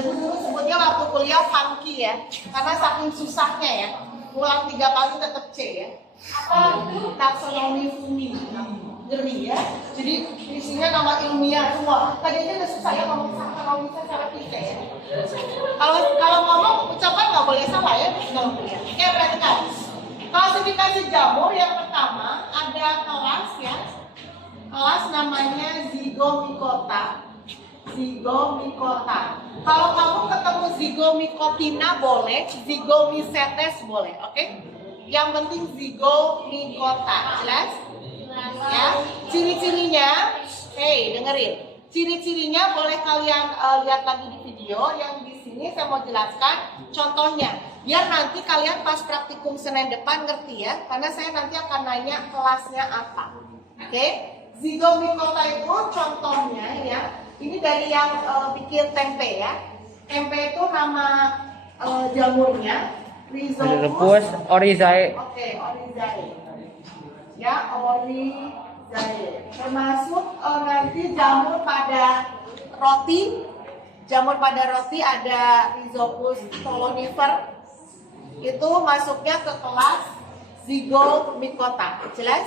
dulu sebutnya waktu kuliah funky ya, karena saking susahnya ya, ulang 3 kali tetap C ya. Apa itu taksonomi fungsi? Ngeri ya. Jadi isinya nama ilmiah semua. Tadi aja udah susah ya ngomong taksonomi secara fisik ya. Kalau ngomong ucapan nggak boleh salah ya kalau kuliah. Oke, perhatikan. Klasifikasi jamur yang pertama ada kelas ya. Kelas namanya Zygomicota. Zygomicota. Kalau kamu ketemu Zygomicotina boleh, Zygomycetes boleh, oke? Yang penting Zygomicota, jelas? Ya. Ciri-cirinya, dengerin. Ciri-cirinya boleh kalian lihat lagi di video. Yang di sini saya mau jelaskan contohnya. Biar nanti kalian pas praktikum Senin depan ngerti ya, karena saya nanti akan nanya kelasnya apa, oke? Zygomicota itu contohnya ya. Ini dari yang bikin tempe ya. Tempe itu nama jamurnya Rhizopus Oryzae. Oke, Oryzae. Ya, Oryzae. Termasuk nanti jamur pada roti. Jamur pada roti ada Rhizopus stolonifer. Itu masuknya ke kelas Zygomicota. Jelas?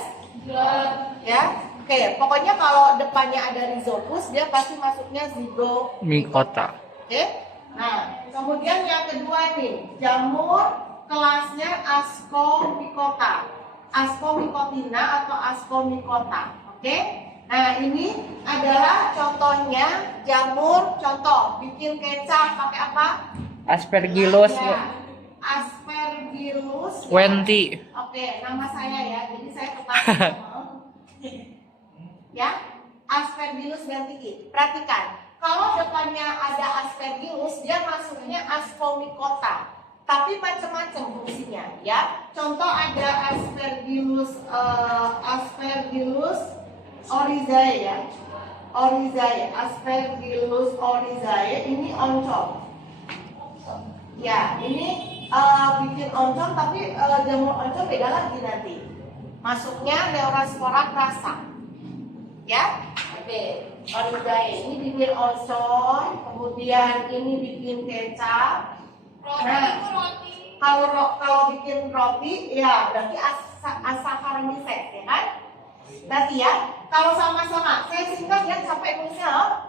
Ya. Oke, pokoknya kalau depannya ada Rhizopus, dia pasti masuknya Zygomicota. Oke. Nah, kemudian yang kedua nih, jamur kelasnya Ascomycota, Ascomycotina atau Ascomycota. Oke. Nah, ini adalah contohnya jamur. Contoh, bikin kecap pakai apa? Aspergillus. Ya. Aspergillus. Wenti. Oke, nama saya ya. Jadi saya ketahui. Ya, Aspergillus wenti. Perhatikan, kalau depannya ada Aspergillus, dia masuknya Ascomycota. Tapi macam-macam fungsinya, ya. Contoh ada Aspergillus, Aspergillus oryzae ya, Oryzae, Aspergillus oryzae. Ini oncom. Ya, ini bikin oncom, tapi jamur oncom beda lagi nanti. Masuknya Neuraspora crassa. Ya, oke. Oryzae ini bikin oncom, kemudian ini bikin kecap. Nah, kalau bikin roti, ya berarti Asaccharomyces, ya kan? Berarti ya, kalau sama-sama, saya singkat ya sampai nulisnya.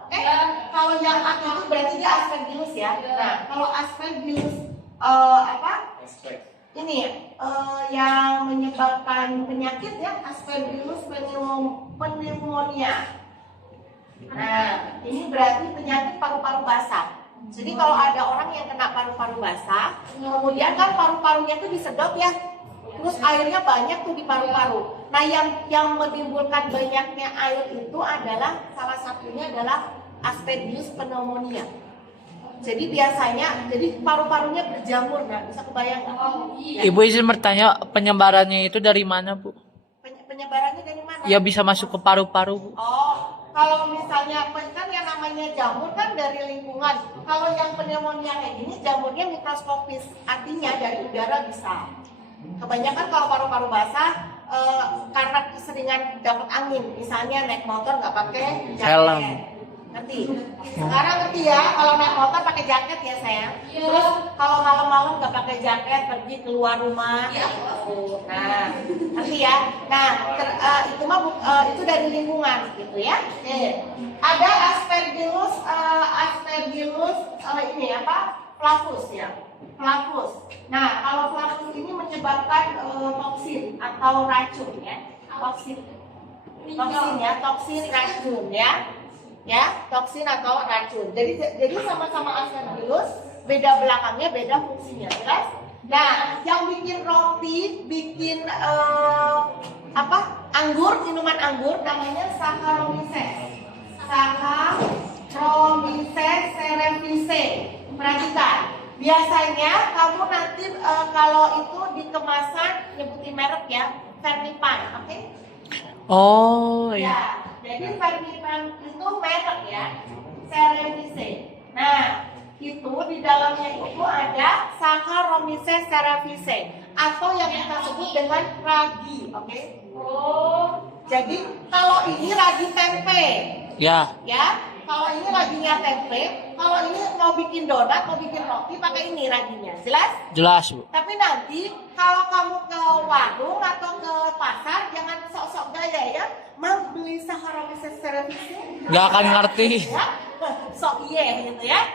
Kalau yang itu berarti dia Aspergillus ya. Nah, kalau Aspergillus apa? Ini yang menyebabkan penyakit ya, Aspergillus pneumonia. Nah, ini berarti penyakit paru-paru basah. Jadi kalau ada orang yang kena paru-paru basah, kemudian kan paru-parunya itu disedot ya, terus airnya banyak tuh di paru-paru. Nah, yang menimbulkan banyaknya air itu adalah salah satunya adalah Aspergillus pneumonia. Jadi biasanya, jadi paru-parunya berjamur, nah bisa kebayang nggak? Ya. Ibu izin bertanya, penyebarannya itu dari mana, Bu? Penyebarannya dari mana? Ya bisa masuk ke paru-paru, Bu. Oh, kalau misalnya kan yang namanya jamur kan dari lingkungan. Kalau yang pneumonia kayak gini, jamurnya mikroskopis, artinya dari udara bisa. Kebanyakan kalau paru-paru basah karena keseringan dapat angin, misalnya naik motor nggak pakai jaket. Helm. Ngerti? Sekarang ngerti ya, kalau naik motor pakai jaket ya sayang. Terus kalau malam-malam nggak pakai jaket pergi keluar rumah. Nah, ngerti ya. Nah, itu mah itu dari lingkungan gitu ya. Ada Aspergillus, ini apa? Flavus ya. Flavus. Nah, kalau flavus ini menyebabkan toksin atau racun ya. Toksin ya, toksin racun ya. Ya, toksin atau racun. Jadi sama-sama Aspergillus, beda belakangnya, beda fungsinya, jelas? Nah, yang bikin roti, bikin anggur, minuman anggur, namanya Saccharomyces. Saccharomyces cerevisiae. Perhatikan, biasanya kamu nanti kalau itu di kemasan nyebutin merek ya, Fermipan, oke? Oh, ya. ya. Jadi Fermipan itu merek ya, cerevisiae. Nah, itu di dalamnya itu ada Saccharomyces cerevisiae atau yang kita sebut dengan ragi, oke? Oh, jadi kalau ini ragi tempe, Ya. ya. Kalau ini raginya tempe, kalau ini mau bikin donat, mau bikin roti pakai ini raginya. Jelas? Jelas, Bu. Tapi nanti kalau kamu ke warung atau ke pasar jangan sok-sok gaya ya. Mau beli Saccharomyces cerevisiae? Nggak akan ngerti. Ya, sok iye gitu ya.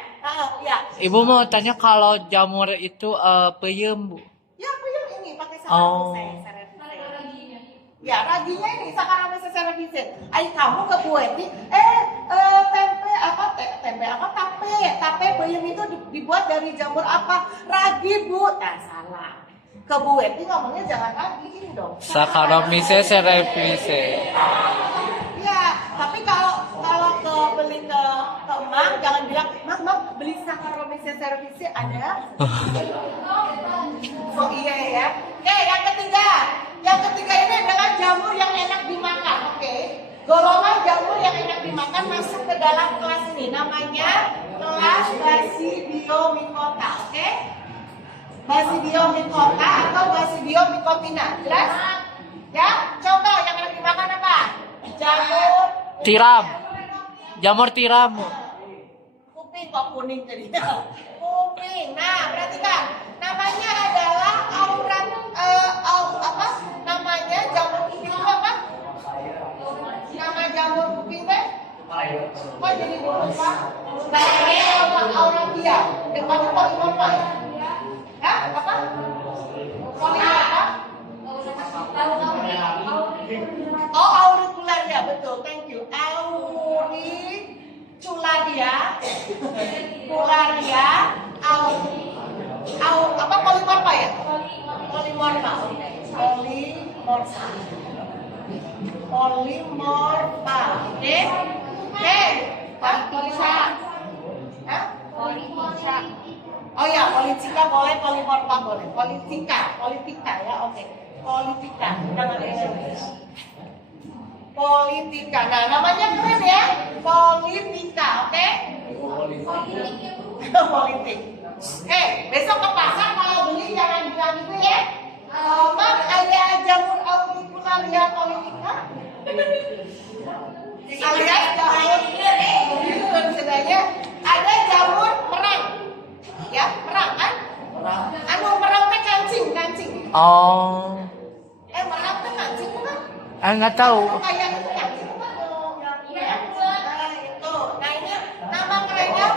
Ya. Ibu mau tanya kalau jamur itu peyem, Bu. Ya, peyem ini pakai Oh. Saccharomyces cerevisiae. Ya, raginya ini Saccharomyces cerevisiae. Ayo kamu ke Bu Eti, tape peyem itu dibuat dari jamur apa? Ragi, Bu. Nah, salah. Ke Bu Eti ngomongnya jangan ragi ini dong. Saccharomyces cerevisiae. Ya, tapi kalau beli ke emak jangan bilang, "Mak, beli Saccharomyces cerevisiae ada?" Oh iya ya. Oke, yang ketiga. Yang ketiga ini adalah jamur yang enak dimakan, oke. Golongan jamur yang enak dimakan masuk ke dalam kelas ini. Namanya kelas Basidiomycota, oke? Basidiomycota atau Basidiomycotina. Jelas? Ya, contoh yang enak dimakan apa? Jamur Tiram. Jamur tiram, Bu. kuping kok kuning jadi. Kuping. Nah, perhatikan. Namanya adalah namanya jamur kuping itu apa? Nama jamur kuping teh? Kok jadi lupa? Namanya Auratia. Depannya polimorfa ya? Hah? Apa? Polimorfa? Oh, auricularia, betul. Thank you. Auricularia, polimorfa ya? Polimorfa. Polimorfa. Oke? Oke. Polisa. Hah? Polisa. Oh ya, politika boleh, polimorfa boleh. Politika ya, oke. Politika. Jangan politika. Nah, namanya keren ya. Politika, oke? Politik. Besok ke pasar kalau beli jangan bilang gitu ya. Mak, ada jamur auricularia politika? Alias jamur sebenarnya ada jamur merang. Ya, merang kan? Merang teh kancing. Oh. Merang teh kancing bukan? Nggak tahu. Kayak itu kancing bukan? Nah, itu. Nah, ini nama kerennya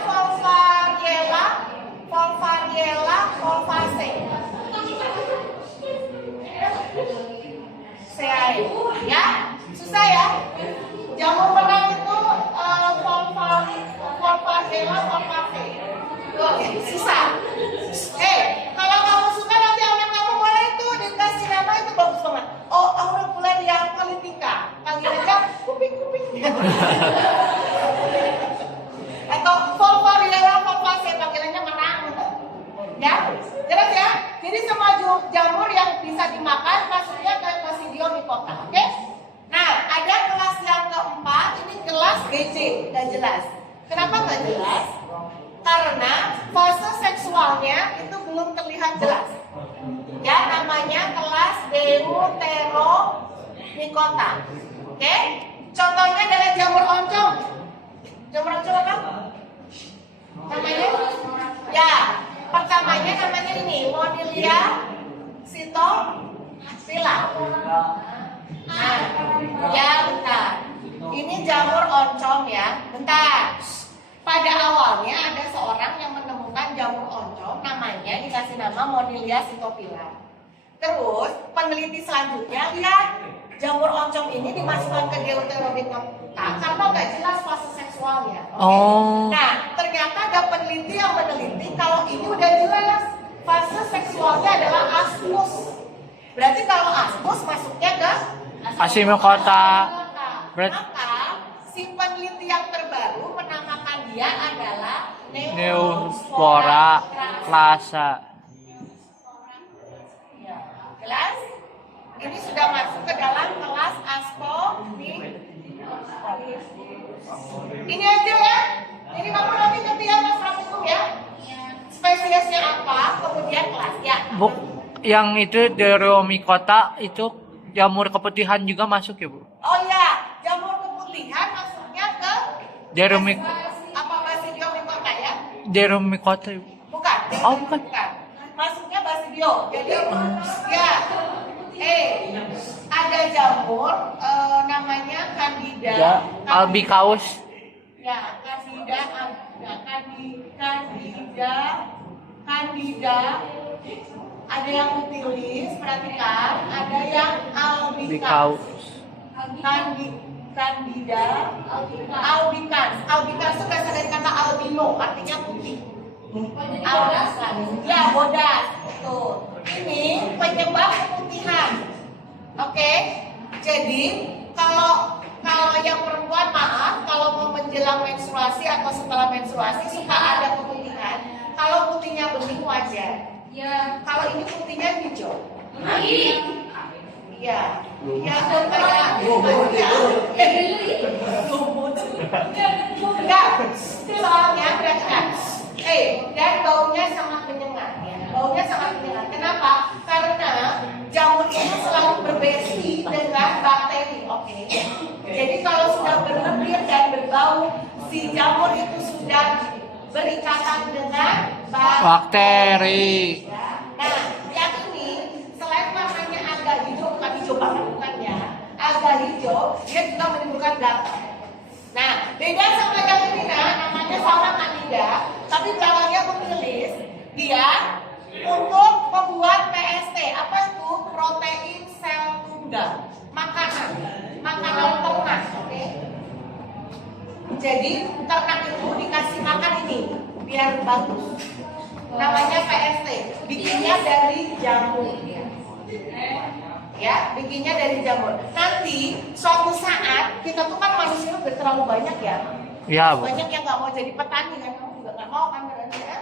Volvariella volvaceae. Ya, susah ya. Jamur merang itu Volvariella volvaceae. Susah. Kalau kamu suka nanti anak kamu boleh itu dikasih nama itu bagus banget. Oh, Auricularia politica. Panggil aja kuping-kuping. Atau Volvariella volvaceae panggilannya merang. Ya, jelas ya. Jadi semua jamur yang bisa dimakan masuknya ke Basidiomycota, oke? Nah, ada kelas yang keempat, ini kelas GC, nggak jelas. Kenapa nggak jelas? Karena fase seksualnya itu belum terlihat jelas. Ya, namanya kelas Deuteromycota. Oke? Contohnya adalah jamur oncom. Jamur oncom apa? Namanya? Ya, pertamanya namanya ini Monilia Cytophila. Nah, ya bentar. Ini jamur oncom ya. Bentar. Pada awalnya ada seorang yang menemukan jamur oncom, namanya dikasih nama Monilia Cytophila. Terus peneliti selanjutnya lihat jamur oncom ini dimasukkan ke Deuteromycota karena nggak jelas fase seksualnya. Oh. Nah, ternyata ada peneliti yang meneliti kalau ini udah jelas fase seksualnya adalah asmus. Berarti kalau asmus masuknya ke Asimycota. Maka si peneliti yang terbaru menamakan dia adalah Neospora classa. Jelas? Ini sudah masuk ke dalam kelas Ascomycota. Ini aja ya. Ini kamu nanti ngerti ya Mas Praktikum ya. Spesiesnya apa, kemudian kelas ya. Bu, yang itu Deuteromycota itu jamur keputihan juga masuk ya, Bu? Oh ya, jamur keputihan masuknya ke Jeremy Apa basidio micota ya? Jeremy Kota. Bukan. Oh, bukan. Masuknya basidio. Jadi ya. Ada jamur namanya Candida. Ya, albicaulis. Ya, Candida. Ada yang utilis, perhatikan. Ada yang albicans. Candida, albicans. Albicans itu berasal dari kata albino, artinya putih. Albicans. Ya, bodas. Betul. Ini penyebab keputihan. Oke. Jadi, kalau yang perempuan maaf, kalau mau menjelang menstruasi atau setelah menstruasi suka ada keputihan. Kalau putihnya bening wajar. Ya, kalau ini putihnya hijau. Iya. Ya, kayak enggak. Soalnya perhatikan. Dan baunya sangat menyengat ya. Baunya sangat menyengat. Kenapa? Karena jamur ini selalu berbesi dengan bakteri. Oke. Jadi kalau sudah berlebih dan berbau, si jamur itu sudah berikatan dengan bakteri. Nah, yang ini selain warnanya agak hijau, bukan hijau banget bukan ya, agak hijau, dia juga menimbulkan gatal. Nah, beda sama yang ini namanya sama Candida, tapi belakangnya utilis. Dia untuk membuat PST, apa itu? Protein sel tunggal, makanan ternak, oke? Jadi ternak itu dikasih makan ini biar bagus. Namanya PST, bikinnya dari jamur ya, bikinnya dari jamur. Nanti suatu saat kita tuh kan manusia udah terlalu banyak ya. Ya, Bu. Banyak yang nggak mau jadi petani kan, kamu juga nggak mau kan ya?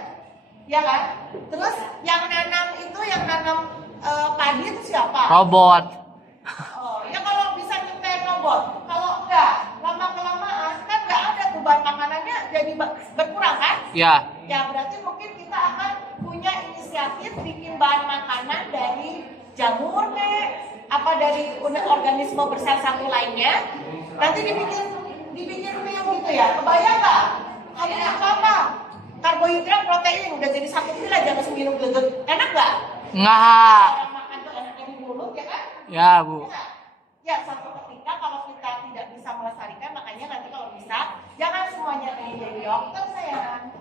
Ya kan? Terus yang nanam padi itu siapa? Robot. Oh, ya kalau bisa nyiptain robot. Kalau enggak, lama-kelamaan kan nggak ada beban makanannya jadi berkurang kan? Ya. Ya berarti mungkin kita akan punya inisiatif bikin bahan makanan dari jamur apa dari organisme bersel satu lainnya. Nanti dibikin film gitu ya. Kebayang nggak? Kamu apa? Karbohidrat, protein udah jadi satu pil aja harus minum gelut. Enak nggak? Nggak. Orang makan tuh enaknya di mulut ya kan? Ya, Bu. Ya suatu ketika kalau kita tidak bisa melestarikan, makanya nanti kalau bisa jangan semuanya ingin jadi dokter sayang.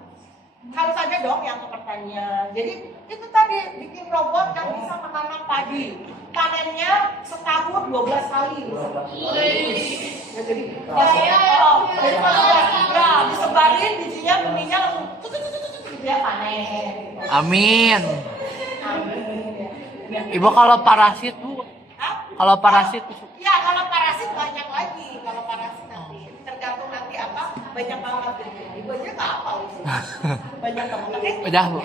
Harus ada dong yang ke pertanian. Jadi itu tadi bikin robot yang bisa menanam padi. Panennya setahun 12 kali. Ya, jadi disebarin bijinya benihnya langsung dia panen. Amin. Amin. Ibu kalau parasit, Bu. Kalau parasit. Ya, kalau parasit banyak lagi. Kalau parasit nanti tergantung nanti apa banyak banget. Ibu aja nggak apa itu. Banyak banget. Oke? Udah, Bu.